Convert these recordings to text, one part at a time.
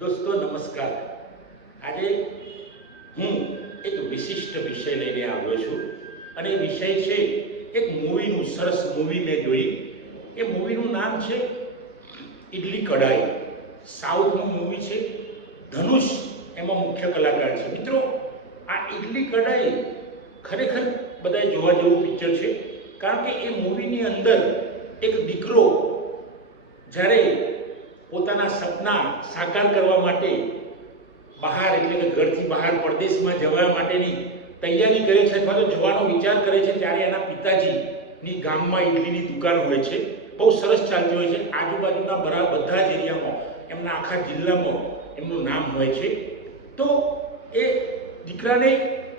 દોસ્તો નમસ્કાર। આજે હું એક વિશિષ્ટ વિષય લઈને આવ્યો છું અને એ વિષય છે એક મૂવીનું સરસ મૂવી મેં જોઈ। એ મૂવીનું નામ છે ઇડલી કઢાઈ। સાઉથનું મૂવી છે। ધનુષ એમાં મુખ્ય કલાકાર છે। મિત્રો આ ઇડલી કઢાઈ ખરેખર બધાએ જોવા જેવું પિક્ચર છે, કારણ કે એ મૂવીની અંદર એક દીકરો જ્યારે પોતાના સપના સાકાર કરવા માટે બહાર એટલે કે ઘરથી બહાર પરદેશમાં જવા માટેની તૈયારી કરે છે અથવા તો જવાનો વિચાર કરે છે, ત્યારે એના પિતાજીની ગામમાં ઇડલીની દુકાન હોય છે, બહુ સરસ ચાલતી હોય છે। આજુબાજુના બધા જ એરિયામાં, એમના આખા જિલ્લામાં એમનું નામ હોય છે। તો એ દીકરાને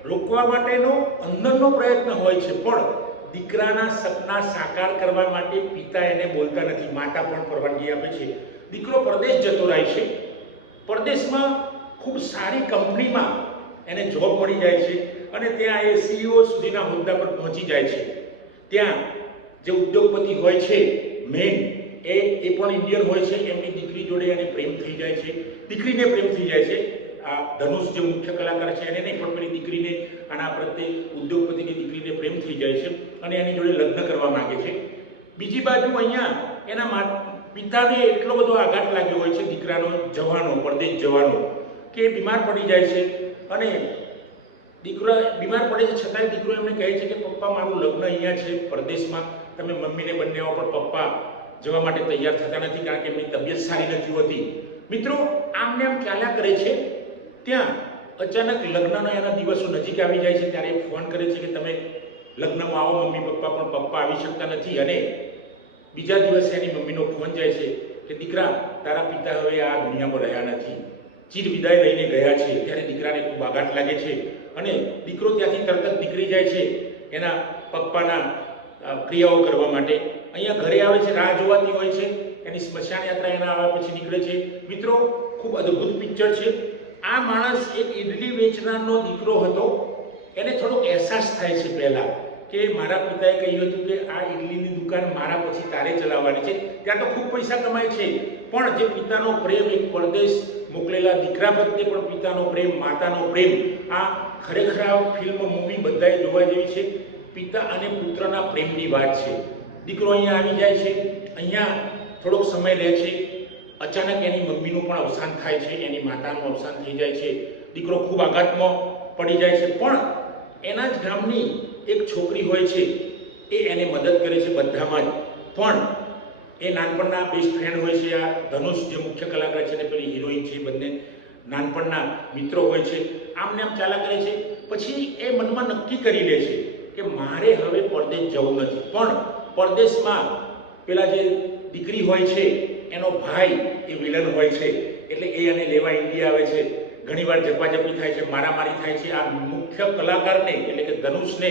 રોકવા માટેનો અંદરનો પ્રયત્ન હોય છે, પણ દીકરાના સપના સાકાર કરવા માટે પિતા એને બોલતા નથી, માતા પણ પરવાનગી આપે છે। દીકરો પરદેશ જતો રહે છે। પરદેશમાં ખૂબ સારી કંપનીમાં એને જોબ મળી જાય છે અને ત્યાં એ CEO સુધીના હોદ્દા પર પહોંચી જાય છે। ત્યાં જે ઉદ્યોગપતિ હોય છે મેન, એ પણ ઇન્ડિયન હોય છે। એમની દીકરી જોડે એને પ્રેમ થઈ જાય છે, દીકરીને પ્રેમ થઈ જાય છે। આ ધનુષ જે મુખ્ય કલાકાર છે એને નહીં, પણ પેલી દીકરીને, આના પ્રત્યે ઉદ્યોગપતિની દીકરીને પ્રેમ થઈ જાય છે અને એની જોડે લગ્ન કરવા માંગે છે। બીજી બાજુ અહીંયા એના પિતાને એટલો બધો આઘાત લાગ્યો હોય છે દીકરાનો જવાનો, પરદેશ જવાનો, કે બીમાર પડી જાય છે અને દીકરો બીમાર પડે છે છતાંય દીકરો એમને કહે છે કે પપ્પા મારું લગ્ન અહીંયા છે પરદેશમાં, તમે મમ્મીને બંને આવો, પણ પપ્પા જવા માટે તૈયાર થતા નથી, કારણ કે એમની તબિયત સારી નથી હોતી। મિત્રો આમને આમ ચાલ્યા કરે છે। ત્યાં અચાનક લગ્નના એના દિવસો નજીક આવી જાય છે, ત્યારે ફોન કરે છે કે તમે લગ્નમાં આવો મમ્મી પપ્પા, પણ પપ્પા આવી શકતા નથી। અને બીજા દિવસે એની મમ્મીનો ફોન જાય છે કે દીકરા, તારા પિતા હવે આ દુનિયામાં રહ્યા નથી, ચીર વિદાય લઈને ગયા છે। ત્યારે દીકરાને ખૂબ આઘાત લાગે છે અને દીકરો ત્યાંથી તરત જ નીકળી જાય છે એના પપ્પાના ક્રિયાઓ કરવા માટે। અહીંયા ઘરે આવે છે, રાહ જોવાતી હોય છે, એની સ્મશાન યાત્રા એના આવ્યા પછી નીકળે છે। મિત્રો ખૂબ અદ્ભુત પિક્ચર છે। આ માણસ એક ઇડલી વેચનારનો દીકરો હતો, એને થોડોક અહેસાસ થાય છે પહેલાં કે મારા પિતાએ કહ્યું હતું કે આ ઇડલીની દુકાન મારા પછી તારે ચલાવવાની છે, ત્યાં તો ખૂબ પૈસા કમાય છે, પણ જે પિતાનો પ્રેમ, એક પરદેશ મોકલેલા દીકરા પ્રત્યે પણ પિતાનો પ્રેમ, માતાનો પ્રેમ, આ ખરેખર આ ફિલ્મ મૂવી બધાએ જોવા જેવી છે। પિતા અને પુત્રના પ્રેમની વાત છે। દીકરો અહીંયા આવી જાય છે, અહીંયા થોડોક સમય રહે છે, અચાનક એની મમ્મીનું પણ અવસાન થાય છે, એની માતાનું અવસાન થઈ જાય છે। દીકરો ખૂબ આઘાતમાં પડી જાય છે, પણ એના જ ગામની એક છોકરી હોય છે, એ એને મદદ કરે છે બધામાં જ। પણ એ નાનપણના બેસ્ટ ફ્રેન્ડ હોય છે, આ ધનુષ જે મુખ્ય કલાકાર છે ને પેલી હિરોઈન છે, બંને નાનપણના મિત્રો હોય છે। આમને આમ ચાલ્યા કરે છે। પછી એ મનમાં નક્કી કરી લે છે કે મારે હવે પરદેશ જવું નથી, પણ પરદેશમાં પેલા જે દીકરી હોય છે એનો ભાઈ એ વિલન હોય છે, એટલે એ એને લેવા ઇન્ડિયા આવે છે। ઘણીવાર ઝપાઝપી થાય છે, મારામારી થાય છે। આ મુખ્ય કલાકારને એટલે કે ધનુષને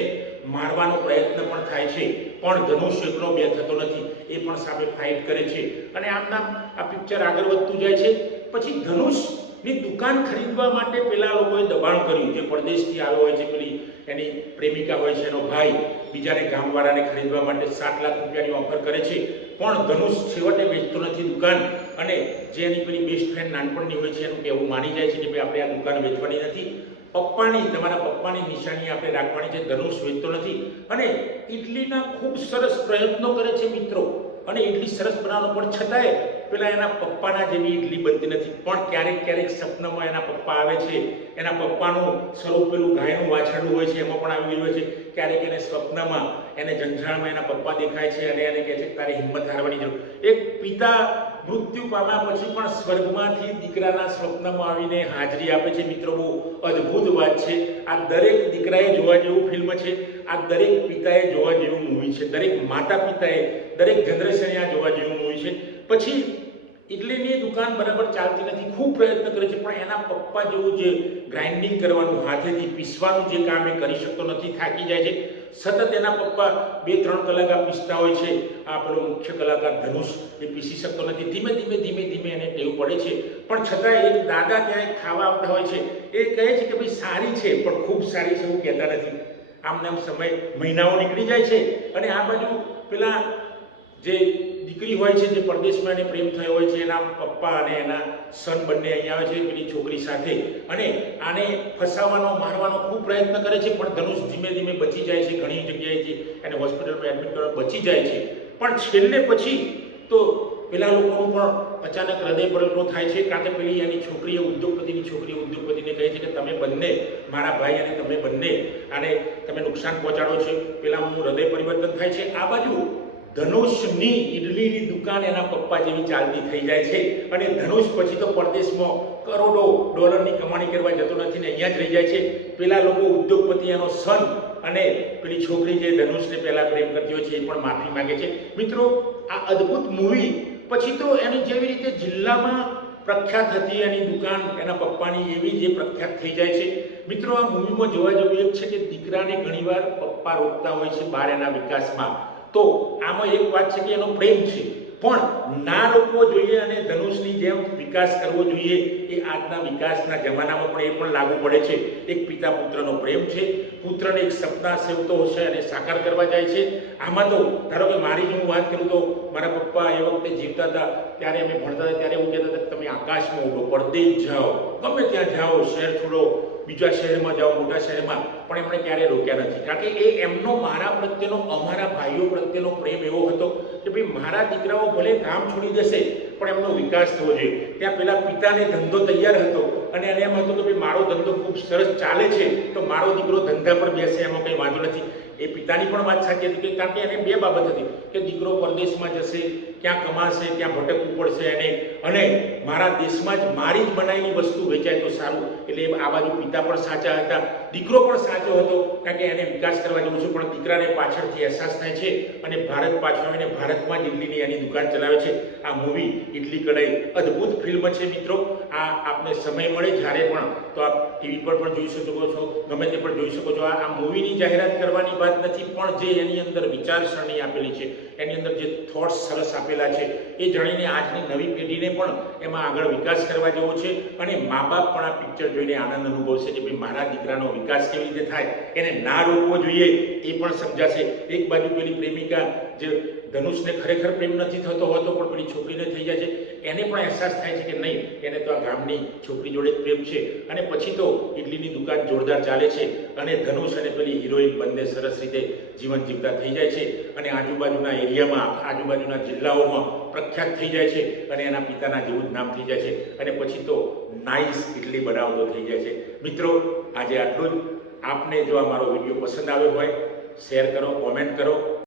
મારવાનો પ્રયત્ન પણ થાય છે, પણ ધનુષ એકલો બે થતો નથી, એ પણ સામે ફાઇટ કરે છે અને આમનામ આ પિક્ચર આગળ વધતું જાય છે। પછી ધનુષની દુકાન ખરીદવા માટે પેલા લોકોએ દબાણ કર્યું, જે પરદેશથી આવ્યો હોય છે, પેલી એની પ્રેમિકા હોય છે, એનો ભાઈ બીજાને ગામવાળાને ખરીદવા માટે 7 લાખ રૂપિયાની ઓફર કરે છે, પણ ધનુષ છેવટે વેચતો નથી દુકાન, અને જે એની પેલી બેસ્ટ ફ્રેન્ડ નાનપણની હોય છે એનું કહેવું માની જાય છે કે ભાઈ આપણે આ દુકાન વેચવાની નથી, તમારા પપ્પાની નિશાની આપણે રાખવાની છે। ધનુષ વેચતો નથી અને ઇડલીના ખૂબ સરસ પ્રયત્નો કરે છે મિત્રો, અને ઇડલી સરસ બનાવવાનો, પણ છતાંય પેલા એના પપ્પાના જેવી ઇડલી બનતી નથી। પણ ક્યારેક ક્યારેક સપનામાં એના પપ્પા આવે છે, એના પપ્પાનું સ્વરૂપ પેલું ગાયનું વાછરડું હોય છે એમાં પણ આવી હોય છે। ક્યારેક એને સ્વપ્નમાં, એને જંજાળમાં એના પપ્પા દેખાય છે અને એને કહે છે તારે હિંમત હારવાની જરૂર। એક પિતા મૃત્યુ પામ્યા પછી પણ સ્વર્ગમાંથી દીકરાના સ્વપ્નમાં આવીને હાજરી આપે છે। મિત્રો બહુ અદ્ભુત વાત છે। આ દરેક દીકરાએ જોવા જેવું ફિલ્મ છે, આ દરેક પિતાએ જોવા જેવું મૂવી છે, દરેક માતા પિતાએ, દરેક જનરેશને આ જોવા જેવું મૂવી છે। પછી ઇડલીની દુકાન બરાબર ચાલતી નથી, ખૂબ પ્રયત્ન કરે છે, પણ એના પપ્પા જેવું જે ગ્રાઇન્ડિંગ કરવાનું, હાથેથી પીસવાનું જે કામ એ કરી શકતો નથી, થાકી જાય છે। સતત એના પપ્પા 2-3 કલાક આ પીસતા હોય છે, આ પેલો મુખ્ય કલાકાર ધનુષ એ પીસી શકતો નથી। ધીમે ધીમે એને ટેવ પડે છે, પણ છતાંય એક દાદા ત્યાં એક ખાવા આવતા હોય છે, એ કહે છે કે ભાઈ સારી છે, પણ ખૂબ સારી છે એવું કહેતા નથી। આમને આમ સમય, મહિનાઓ નીકળી જાય છે અને આ બાજુ પેલા જે દીકરી હોય છે જે પરદેશમાં એને પ્રેમ થયો હોય છે, એના પપ્પા અને એના સન બંને અહીંયા આવે છે પેલી છોકરી સાથે અને આને ફસાવાનો મારવાનો ખૂબ પ્રયત્ન કરે છે, પણ ધનુષ ધીમે ધીમે બચી જાય છે. ઘણી જગ્યાએથી એને હોસ્પિટલમાં એડમિટ કરવા બચી જાય છે, પણ છેલ્લે પછી તો પેલા લોકોનું પણ અચાનક હૃદય પલટો થાય છે, કારણ કે પેલી એની છોકરીએ ઉદ્યોગપતિને કહે છે કે તમે બંને મારા ભાઈ અને તમે બંને આને તમે નુકસાન પહોંચાડો છો. પેલાનું હૃદય પરિવર્તન થાય છે. આ બાજુ ધનુષની ઈડલીની દુકાન એના પપ્પા જેવી ચાલતી થઈ જાય છે અને ધનુષ પછી તો પરદેશમાં કરોડો ડોલરની કમાણી કરવા જતો નથી ને અહીંયા જ રહી જાય છે. પેલા લોકો ઉદ્યોગપતિ એનો સન અને પેલી છોકરી જે ધનુષને પહેલા પ્રેમ કરતી હોય છે એ પણ માફી માંગે છે. મિત્રો, આ અદ્ભુત મૂવી પછી તો એની જેવી રીતે જિલ્લામાં પ્રખ્યાત હતી એની દુકાન એના પપ્પાની, એવી જે પ્રખ્યાત થઈ જાય છે. મિત્રો, આ મૂવીમાં જોવા જેવું એક છે કે દીકરાને ઘણીવાર પપ્પા રોકતા હોય છે બહાર એના વિકાસમાં. તો આમાં એક વાત છે કે એનો પ્રેમ છે, પણ ના રોકવો જોઈએ અને ધનુષની જેમ વિકાસ કરવો જોઈએ. એ આજના વિકાસના જમાનામાં પણ એ પણ લાગુ પડે છે. એક પિતા પુત્રનો પ્રેમ છે, પુત્રને એક સપના સેવતો હશે અને સાકાર કરવા જાય છે. આમાં તો ધારો કે મારી જો હું વાત કરું તો મારા પપ્પા એ વખતે જીવતા હતા ત્યારે અમે ભણતા હતા ત્યારે એવું કહેતા હતા કે તમે આકાશમાં ઉડો, પરદેશ જાઓ, ગમે ત્યાં જાઓ, શહેર છોડો, બીજા શહેરમાં જાઓ, મોટા શહેરમાં, પણ એમણે ક્યારેય રોક્યા નથી. કારણ કે એ એમનો મારા પ્રત્યેનો, અમારા ભાઈઓ પ્રત્યેનો પ્રેમ એવો હતો કે ભાઈ મારા દીકરાઓ ભલે ગામ છોડી દેશે પણ એમનો વિકાસ થવો જોઈએ. ત્યાં પેલા પિતાને ધંધો તૈયાર હતો અને એને એમ હતું કે ભાઈ મારો ધંધો ખૂબ સરસ ચાલે છે તો મારો દીકરો ધંધા પર બેસે, એમાં કંઈ વાંધો નથી. એ પિતાની પણ વાત સાચી હતી, કારણ કે એને બે બાબત હતી કે દીકરો પરદેશમાં જશે, ક્યાં કમાશે, ત્યાં ભટકવું પડશે એને, અને મારા દેશમાં જ મારી જ બનાવેલી વસ્તુ વેચાય તો સારું. એટલે આ બાજુ પિતા પણ સાચા હતા, દીકરો પણ સાચો હતો, કારણ કે એને વિકાસ કરવા જવું છે. પણ દીકરાને પાછળથી અહેસાસ થાય છે અને ભારત પાછો આવીને ભારતમાં જ ઇડલીની એની દુકાન ચલાવે છે. આ મૂવી ઇડલી કઢાઈ અદ્ભુત ફિલ્મ છે. મિત્રો, આ આપને સમય મળે જ્યારે પણ તો આપ ટીવી પર પણ જોઈ શકો છો, ગમે તે પણ જોઈ શકો છો. આ મૂવીની જાહેરાત કરવાની વાત નથી, પણ જે એની અંદર વિચારસરણી આપેલી છે, એની અંદર જે થોટ્સ સરસ આપેલા છે, એ જાણીને આજની નવી પેઢીને પણ એમાં આગળ વિકાસ કરવા જેવો છે. અને મા બાપ પણ આ પિક્ચર જોઈને આનંદ અનુભવશે કે ભાઈ મારા દીકરાનો વિકાસ કેવી રીતે થાય, એને ના રોકવો જોઈએ એ પણ સમજાશે. એક બાજુ પેલી પ્રેમિકા જે ધનુષને ખરેખર પ્રેમ નથી થતો હોતો પણ પેલી છોકરીને થઈ જાય છે, એને પણ અહેસાસ થાય છે કે નહીં, એને તો આ ગામની છોકરી જોડે જ પ્રેમ છે. અને પછી તો ઇડલીની દુકાન જોરદાર ચાલે છે અને ધનુષ અને પેલી હિરોઈન બંને સરસ રીતે જીવન જીવતા થઈ જાય છે અને આજુબાજુના એરિયામાં, આજુબાજુના જિલ્લાઓમાં પ્રખ્યાત થઈ જાય છે અને એના પિતાના જેવું જ નામ થઈ જાય છે. અને પછી તો નાઈસ ઇડલી બનાવતો થઈ જાય છે. મિત્રો, આજે આટલું જ. આપને જો આ મારો વિડીયો પસંદ આવ્યો હોય, શેર કરો, કોમેન્ટ કરો.